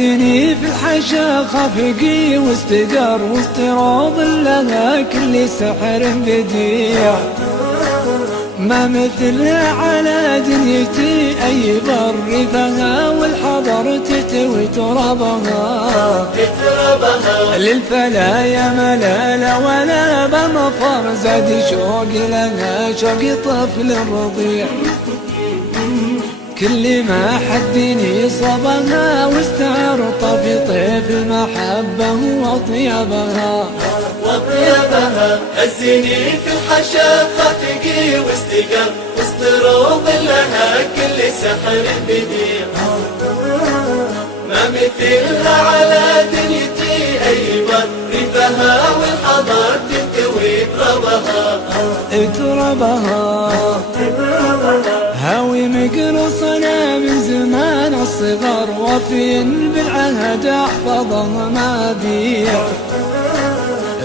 هزني في الحشا خافقي واستقر وسط روض لها كل سحر بديع، ما مثلها على دنيتي أي بر فيها والحضر تتوي ترابها. للفلا يا ملالة ولا بمفر زاد شوقي لها شوقي طفل رضيع، كل ما حدني صبها واستعرط في طيف المحبة وطيبها. هزني في الحشا خافقي واستقر وسط روض لها كل سحر بديع، ما مثلها على دنيتي أي بر ريفها والحضر تنتوي تربها. هاوي مقرصنا من زمان الصغر وفي بالعهد احفظه ما بيع،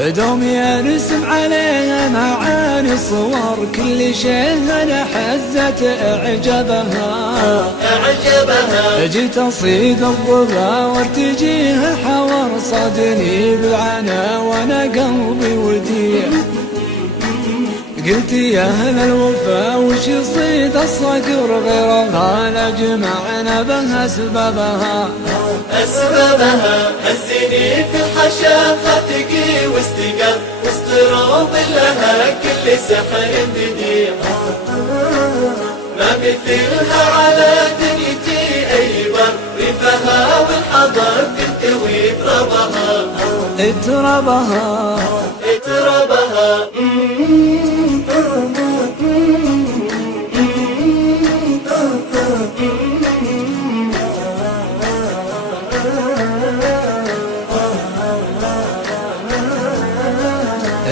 دوم يرسم عليها معاني صور كل شيء انا حزت اعجبها. جيت اصيد الضبا وارتجيها الحور صادني بالعنا وانا قلبي وديع، قلت يا أهل الوفا وش يصيد الصقر غيرها لجمعنا بها أسبابها. هزني في الحشا خافقي واستقر وسط روض لها كل سحر بديع، ما مثلها على دنيتي أي بر ريفها والحضر تنتوي تربها.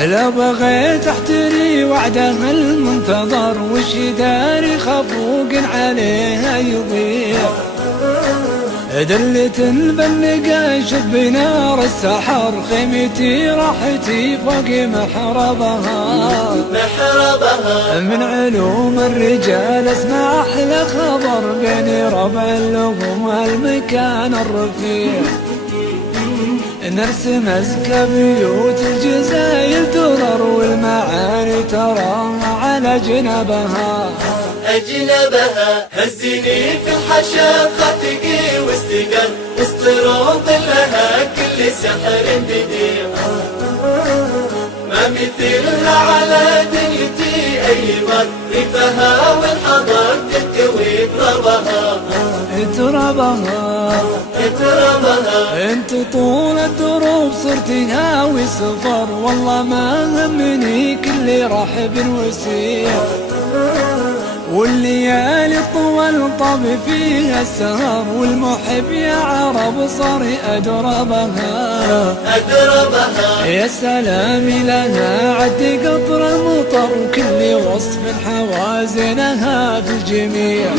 لو بغيت احتري وعدها المنتظر وش داري خفوق عليها يضيع، دلة بنقاش بنار السحر خيمتي راحتي فوق محربها. من علوم الرجال اسمع احلى خبر بين ربع اللغم والمكان الرفيع، نرسم أزكى بيوت الجزاير ترر والمعاني تراها على جنبها. هزني في الحشا خافقي واستقر وسط روض لها كل سحر بديع، ما مثلها على دنيتي أي بر ريفها والحضر تنتوي تربها. انت طول الدروب صرت هاوي سفر والله ما همني كل رحب وسيع، والليالي طول طب فيها السهر والمحب يا عرب صار أدربها. يا سلام لها عد قطر المطر وكل وصف حوازنها في الجميع،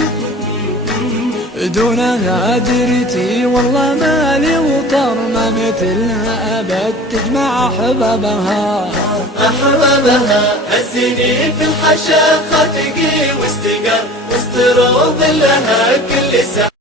دونها درتي والله مالي وطر ما مثلها أبد تجمع أحبابها. هزني في الحشا خافقي واستقر وسط روض لها كل سحر